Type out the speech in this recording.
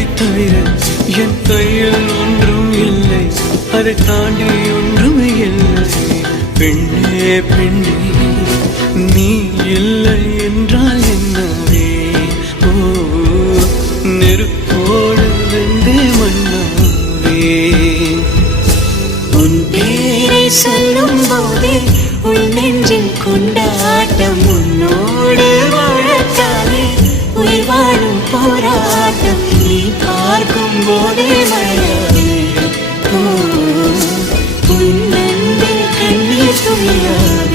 உன்னை தவிர என் கையில் ஒன்றும் இல்லை, அதை தாண்டி ஒன்றுமே இல்லை. பெண்ணே பெண்ணே நீ இல்லை என்றால் என்னவே? ஓ நெருப்போடு வெந்தே மண்ணாவே. உன் பேரை சொல்லும் போதே உன் நெஞ்சில் கொண்டாட்டம், உன்னோடு வாழத்தானே உயிர் வாழும் போராட்டம். நீ பார்க்கும் போதே மழையாவே, உன் நன்பில் கண்ணீர் துளியாவே.